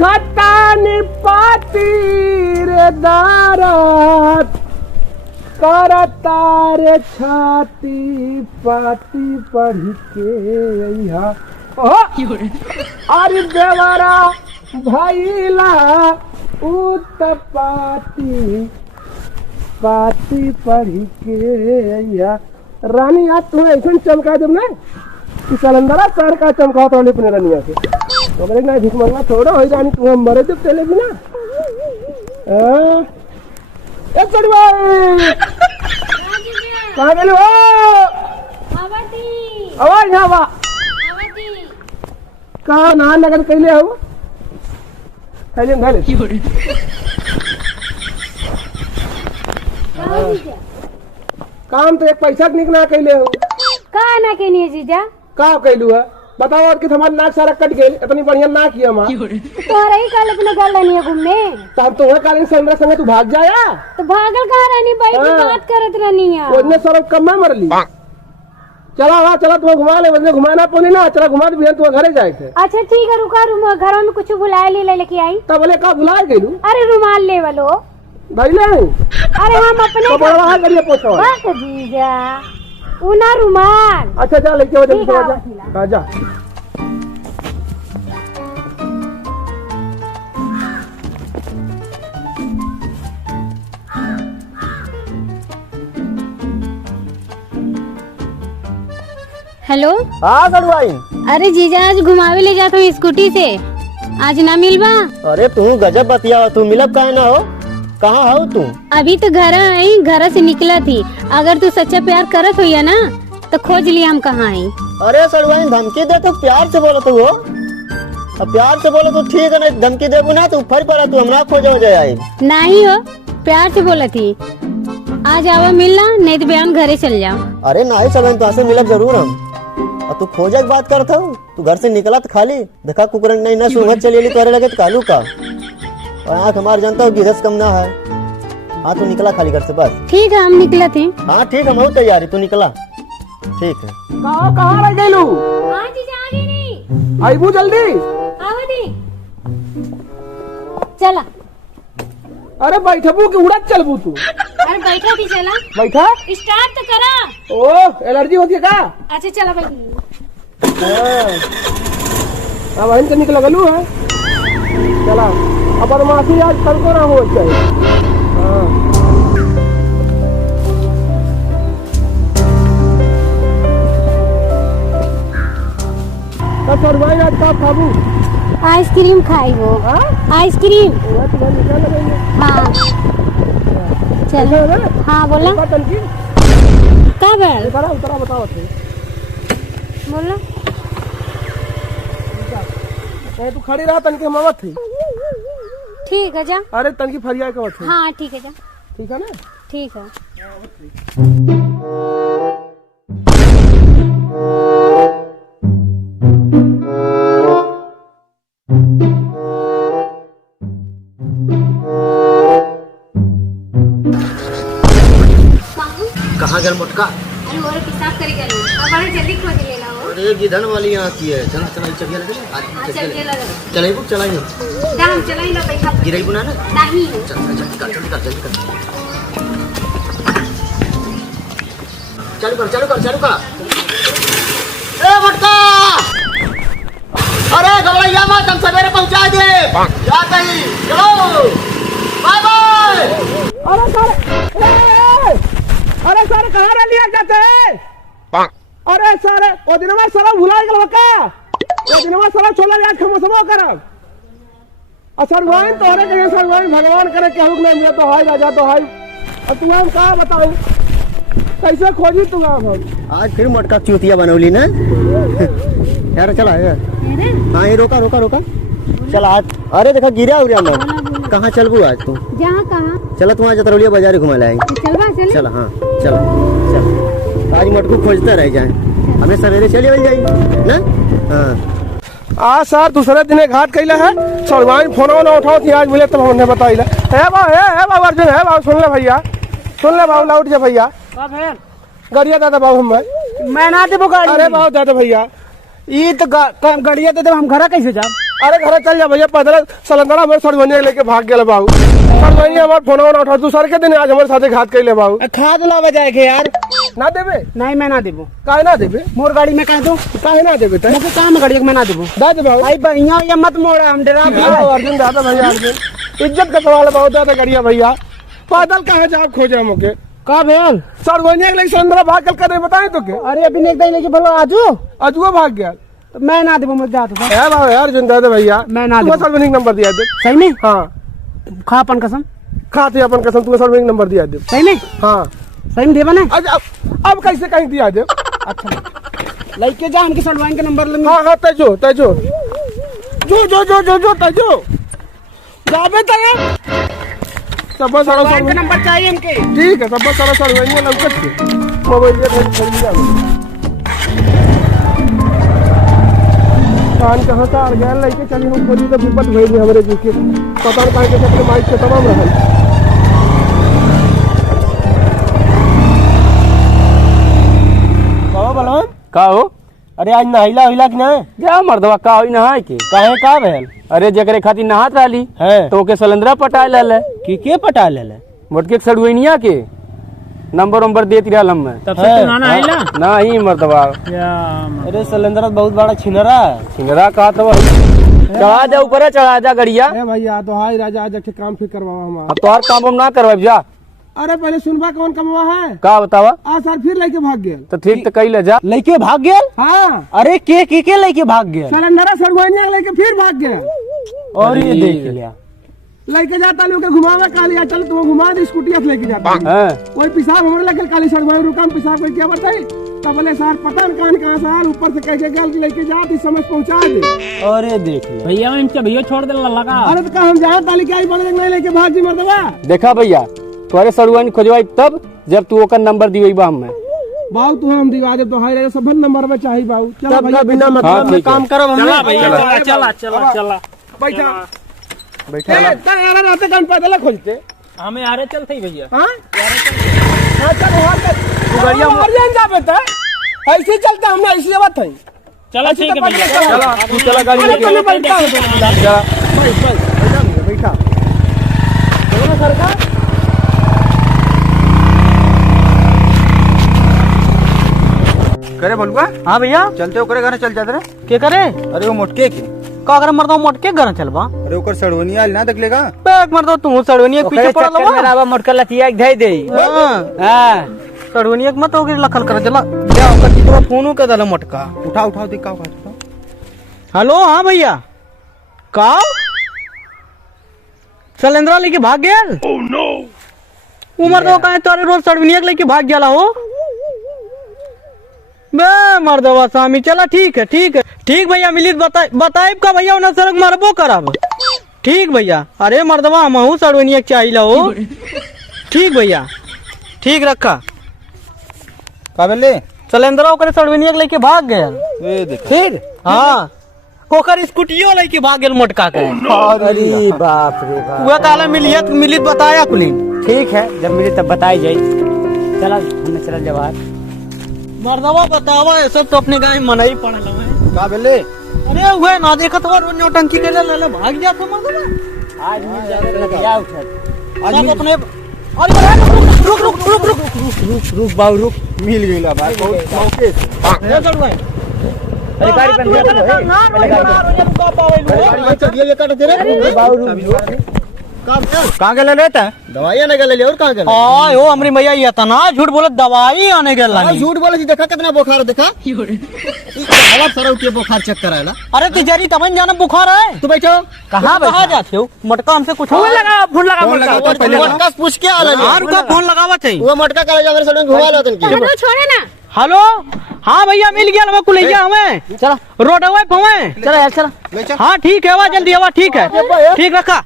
लिखतान पाती रे दारात करता रे छाती पाती पढ़ के यहाँ अरे देवरा भैला उत्पाती पाती पढ़ के यहाँ रानी आज तुम्हें ऐसा चमका दे ना कि सलंदरा सर का चमका तो अपने रानिया से तो बोले ना भिख मांगना थोड़ा हो रानी तुम्हें मरे जब चले भी ना एक चढ़वाई कहाँ गए हो आवाज यहाँ बा कहाँ नहा नगर कैले हो कैले काम तो एक पैसा निक ना कैले हो का ना केनी जीजा का कैलू है बताओ और कि हमारे नाक सारा कट गई इतनी बढ़िया ना किया माँ तोहरा ही काल अपने घर लेनी है घूमने तो हम तुम्हें काले संग संग तू भाग जाया तो भागल कहाँ रहनी भाई की बात करत रहनी है उसने सर कम में मर ली चला हाँ चला तुम्हें घुमा ले बंदे घुमाना पड़ी ना चला घुमा दे तुम्हें घरे जाए थे अच्छा ठीक है रुका रूम घर में कुछ बुलाए ले लेके आई तब बोले का बुलाए गई अरे रुमाल ले वालो भाई ले अरे हम अपने तो बड़ा करिए पूछो बस जीजा उना रुमाल अच्छा जा लेके हो जा जा हेलो हाँ गड़वाई अरे जीजा आज घुमावे ले जाता हूँ स्कूटी से आज ना मिलवा अरे तू गजब बतिया तू मिलब काहे ना हो कहाँ हो तू अभी तो घर आई घर से निकला थी अगर तू सच्चा प्यार करत हो या ना तो खोज लिया हम कहाँ आई अरे सड़वाई धमकी दे तो प्यार से बोलो तू हो अब प्यार से बोलो तो ठीक है नहीं धमकी देबू ना तो फर पड़ा तू हमरा खोजो जाए नहीं हो प्यार से बोला थी आज आवा मिलना नहीं तो बयान घरे चल जाओ अरे नहीं सड़वाई तो ऐसे मिलब जरूर हम और तू खोजे की बात करता हूँ तू घर से निकला तो खाली देखा कुकरन नहीं ना सुबह चली करे लगे तो कालू का और आँख हमारे जानता हूँ गिरस कम ना है हाँ तू निकला खाली घर से बस ठीक है हम निकला थे हाँ ठीक है मैं तैयारी तू निकला ठीक है कहाँ रह गई आईबू जल्दी चला अरे बैठबू की उड़द चलबू तू अरे बैठा थी चला बैठा स्टार्ट तो करा ओ एलर्जी होती है का अच्छा चला भाई अब वहीं से निकल गलू है चला अब बदमाशी आज कल को ना हो चाहिए हाँ तो सरवाई आज का खाबू आइसक्रीम खाई वो आइसक्रीम हाँ चलो हाँ बोला कब उतरा बताओ बोला तू खड़ी रहा तनके मत थी ठीक है जा अरे तनकी फरिया का मत हाँ ठीक है जा ठीक है ना ठीक है कहाँ गल मोटका अरे और पेशाब करे गए अब बड़े जल्दी खोज लेना हो अरे गिधन वाली यहाँ की है चला चला चल गया चलाई बुक चलाई दाम चलाई लो पैसा गिराई बुना ना नहीं जल्दी कर चालू कर ए मोटका अरे गवैया मत हम सवेरे पहुंचा दे जा कहीं चलो बाय बाय अरे सर कहाँ रह लिया जाते हैं अरे सर वो दिनवा सारा भुला गया का वो दिनवा सारा छोला याद खमो समो करब असर वाइन तोरे के सर वाइन भगवान करे केहू के मिले तो हाय राजा तो हाय अब तू हम का बताऊं कैसे खोजी तू हम आज फिर मोटका चूतिया बनौली ना यार चला हाँ ये रोका चल आज अरे देखा गिरा उरिया में कहाँ चलबू आज तू जहाँ कहाँ चला तू आज जतरौलिया बाजार घुमा लाएंगे चल हाँ चल आज मोटकू खोजते रह जाए हमें सवेरे चले जाए ना हाँ आज सर दूसरे दिन घाट कैला है सड़वाइन फोन ना उठाओ थी आज मिले तब हमने बताइला है बाबू अर्जुन है बाबू सुन ले बाबू लाउट जा भैया गड़िया दादा बाबू मैं ना देबो गाड़ी अरे बाबू दादा भैया ये तो गड़िया दे हम घर कैसे जाब अरे घर चल जा भैया, पैदल सलंदरा हमारे सड़वनिया लेके भाग गया बाबू। सड़वनिया हमारे फोन उठा, दूसरे के दिन आज हमारे साथे घात कैले बाबू। खाद लावे जाए के यार। ना देबे? नहीं मैं ना देबो। काहे ना देबे? मोर गाड़ी में कह दो। काहे ना देबे? ते मुझे काम गाड़ी में ना देबो। दा दे बाबू। आई बढ़िया या मत मोड़, हम डरा अर्जुन दादा भैया, अर्जुन इज्जत का सवाल है बहुत ज्यादा करिया भैया। पैदल कहाँ जाओ खोजे मुके? का भेल? सड़वनिया लेके सलंदरा भाग कल कर बताए तो के? अरे अभी नहीं लेके बोलो आजू अजुआ भाग गया। तो मैं ना देबो, मुझे जात यार बाबू यार, अर्जुन दादा भैया मैं ना तू देबो। सड़वनिया नंबर दिया दे। सही में? हाँ खा अपन कसम। खाते अपन कसम, तू सड़वनिया नंबर दिया दे। सही में? हाँ सही में देबा ना? अब कैसे कहीं दिया दे? अच्छा लेके जा, हमके सड़वाइन के नंबर ले। हाँ हाँ तजो तजो जो जो जो जो जो तजो जाबे तय सब सारा सड़वाइन का नंबर चाहिए हमके। ठीक है, सब सारा सड़वनिया लौकत के मोबाइल पे खरीद लिया। कान कहाँ का आ गया लेके चली हम खोली तो विपत भइल हमरे जी के पता नहीं काहे के अपने माइक से तमाम रहल। बाबा बलवन का हो? अरे आज नहिला होइला कि नहीं? क्या मर्दवा का होई नहाय के? काहे का भेल? अरे जकरे खातिर नहात रहली है तो ओके सलंदरा पटाए लाले के पटा ले मोटके सड़ुइनिया के नंबर देती रहल हम। तब से तू ना नहिला? नहीं मर्दवा, अरे सिलेंडर बहुत बड़ा छिनरा है। सिंगरा का तो चढ़ा जा ऊपर, चढ़ा जा गड़िया। अरे भैया तो हाय राजा आज एक काम फिर करवावा हमारा। अब तोहर काम हम ना करवाब जा। अरे पहले सुनबा कौन कमवा है? का बतावा? आज सर फिर लेके भाग गया। तो ठीक तो कही ले जा। लेके भाग गेल? हाँ अरे के लेके भाग गेल? सलंदरा सड़वनिया लेके फिर भाग गया। और ये देख लिया लेके जाता लोग घुमावे काली, चल तुम घुमा दे स्कूटी से लेके जाता हैं? कोई पिसाब हमरे लगे काली सड़वाई रुका हम पिसाब कोई क्या बताई तब बोले सर पता न कान कहां से ऊपर से कह के गल लेके जा ती समझ पहुंचा दे। और ये देख लिया भैया इनसे भैया छोड़ दे लगा। अरे तो का हम जहां ताली के आई बोले नहीं लेके भाग जी मर्दवा। देखा भैया, तोहरे सड़ुआनी खोजवाई तब जब तू ओकर नंबर दिवई बा हमें। बाऊ तू हम दिवा दे तो हाय रे सब नंबर में चाहिए बाऊ। चल तब भैया बिना हाँ, मतलब में ठीक है। काम करो हम। चला भैया चला चला चला बैठा बैठा ए ता यार रहते कान पैदल खोजते। हमें आ रहे चलते ही भैया। हां हां चल वहां तक गाड़िया मार जा बेटा, ऐसे चलता हमने ऐसी बात है। चला ठीक है भैया। चला तू चला गाड़ी अरे लेके। पहले बैठा हो चला बैठा चलो सरकार। करे बोलूगा? हाँ भैया चलते ओकरे घर चल जाते रे। के करे? अरे वो मोटके के, का अगर मर्दो मोटके घर चलबा? अरे ओकर सड़वनिया आइल ना देख लेगा। बैग मर्दो तू सड़वनिया के पीछे पड़ा लबा। मोटका लतिया धई दे। हां सड़वनिया के मत होगे लखल कर चला जा ओकर जीतवा फोनो के दला मोटका। उठा उठाओ दिखाओ का। हेलो हाँ भैया का सिलेंडर लेके भाग गेल? उमर दो कहे तोरे रोज सड़वनिया लेके भाग गया हो बे मर्दवा स्वामी। चला ठीक है ठीक भैया मिली बताइब का भैया उन्हें सड़क मारबो करब। ठीक भैया। अरे मर्दवा हमहू सड़वनिया चाहिए हो। ठीक भैया ठीक रखा। का बोले? सिलेंडर ओकरे सड़वनिया लेके भाग गया ए देख फिर। हाँ ओकर स्कूटियो लेके भाग गेल मोटका के। अरे बाप रे बाप। वह काला मिलित बताया कुली। ठीक है, जब मिली तब बताई जाई। चला हमने चला जवाब। मर्दवा बतावा ये सब तो अपने गाय में मनाई पड़ल है। का बोले? अरे वह ना देखत वो नौटंकी के ले भाग जात मर्दवा। आज मिल जाएगा क्या उठा। आज अपने अरे रुक बाबू रुक, मिल गईला भाई बहुत मौके से। ये चढ़ गए। अरे गाड़ी पर दिया तो ना रुका पावेलू। गाड़ी में चढ़ गया काट दे रे बाबू। कहां गेले रहता है? दवाई आने गले और कहाँ गले? हां ओ हमरी मैया ये तना झूठ बोलत दवाई आने गेल हाँ, लानी। झूठ बोले थी, देखा कितना बुखार देखा। हवा सरा उठिए बुखार चेक करायला। अरे तिजरी तमन जाना बुखार है। तू बैठो। कहां जाते हो? मटका हमसे कुछ फोन लगा फोन लगा तो पहले मटका से पूछ के आला हां रुका फोन लगावा चाहिए। वो मटका कॉलेज मेरे साथ घुमा ला तन हेलो छोड़े ना। हेलो हाँ भैया मिल गया हमें कुलैया हमें। चला रोड अवे हमें। चला यार चला। हाँ ठीक है जल्दी आवा। ठीक है ठीक रखा।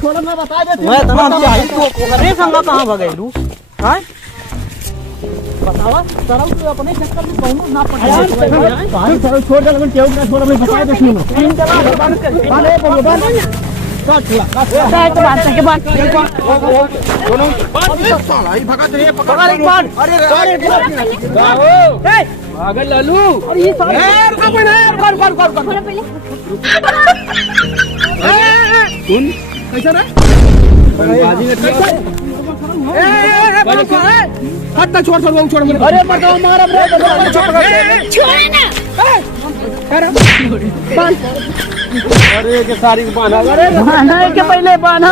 छोड़ ना बता दे। मैं तमाम चाहिए तो अरे संगा कहां भगैलू? हां बतावा सराउ तू अपने चक्कर में कहूं ना पड़ा। छोड़ दे लेकिन केहू ना छोड़ मैं बता दे सुनो। अरे भगवान चाहे तो बात के बाद साला ही भगा दे पकड़ एक बार। अरे पागल लालू। और ये सारे रुका कोई नहीं, रुका पहले सुन कैसा रे बाजी में हट ना, छोड़ छोड़ छोड़ मुझे। अरे मर्दवा मार अब रे छोड़े ना। अरे के सारी को बांधा अरे बांधा के पहले बांधा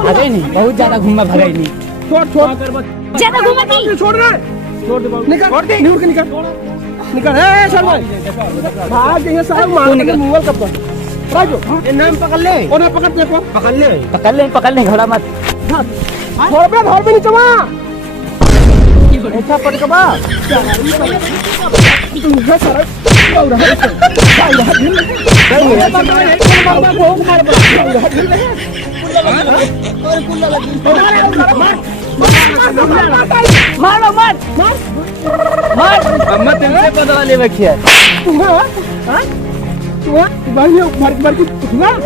अरे नहीं बहुत ज्यादा घूमा भगाई नहीं छोड़ छोड़ ज्यादा घूमती। छोड़ रहे छोड़ दे निकल छोड़ दे निकल निकल ए सर भाई भाग ये सारा मार निकल मोबाइल कब पर राजू ये नाम पकड़ ले और ना पकड़ ले पकड़ ले घोड़ा मत छोड़ पे धर पे नीचे वहां ऐसा पटकबा तू है सारा और है भाई मारो मत मार अम्मा तुमसे बदला ले बखिया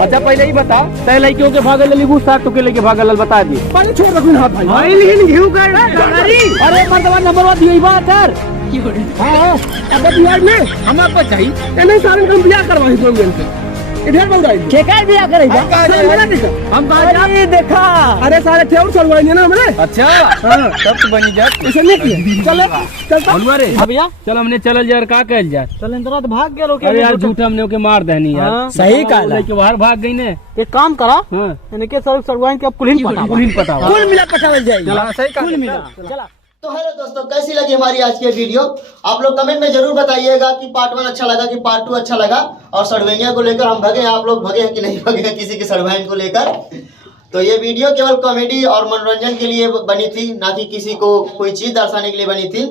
अच्छा पहले ही बता तय लड़कियों के भागल लली गुस्सा तो के लेके भागल बता दी पहले छोड़ रखूं हाथ भाई भाई लेकिन घेऊ कर अरे मर्दवा नंबर 1 यही बात है हां अब बिहार में हम आपको चाहिए नहीं सारे हम बियाह करवाई दोनों जन से इधर बोल रहा है केकर बियाह करे हम कहा अरे देखा अरे सारे ठेवर चलवाएंगे ना हमने अच्छा हां तब तो बनी जा ऐसे नहीं किया चल चलता रे भैया चल हमने चलल यार का कहल जा चल इंद्रा तो भाग गया रोके अरे यार झूठ हमने ओके मार देनी यार हाँ, सही कहा के बाहर भाग गई ने एक काम करा हां इनके सर सरवाइन के अब कुलीन पटा पुलिन पता कुल मिला पटावल जाएगी चला सही कहा कुल मिला चला। तो हेलो दोस्तों, कैसी लगी हमारी आज की वीडियो? आप लोग कमेंट में जरूर बताइएगा कि पार्ट 1 अच्छा लगा कि पार्ट 2 अच्छा लगा। और सड़वैया को लेकर हम भगे, आप लोग भगे हैं कि नहीं भगे हैं किसी की सड़वैन को लेकर? तो ये वीडियो केवल कॉमेडी और मनोरंजन के लिए बनी थी, ना कि किसी को कोई चीज दर्शाने के लिए बनी थी।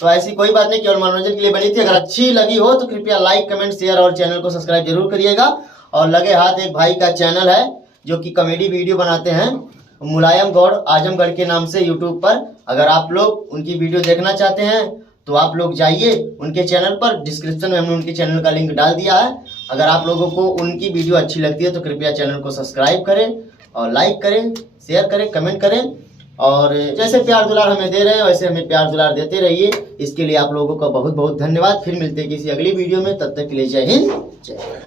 तो ऐसी कोई बात नहीं, केवल मनोरंजन के लिए बनी थी। अगर अच्छी लगी हो तो कृपया लाइक, कमेंट, शेयर और चैनल को सब्सक्राइब जरूर करिएगा। और लगे हाथ एक भाई का चैनल है जो कि कॉमेडी वीडियो बनाते हैं, मुलायम गौड़ आजमगढ़ के नाम से यूट्यूब पर। अगर आप लोग उनकी वीडियो देखना चाहते हैं तो आप लोग जाइए उनके चैनल पर। डिस्क्रिप्शन में हमने उनके चैनल का लिंक डाल दिया है। अगर आप लोगों को उनकी वीडियो अच्छी लगती है तो कृपया चैनल को सब्सक्राइब करें और लाइक करें, शेयर करें, कमेंट करें। और जैसे प्यार दुलार हमें दे रहे हैं वैसे हमें प्यार दुलार देते रहिए। इसके लिए आप लोगों का बहुत बहुत धन्यवाद। फिर मिलते हैं किसी अगली वीडियो में, तब तक के लिए जय हिंद, जय भारत।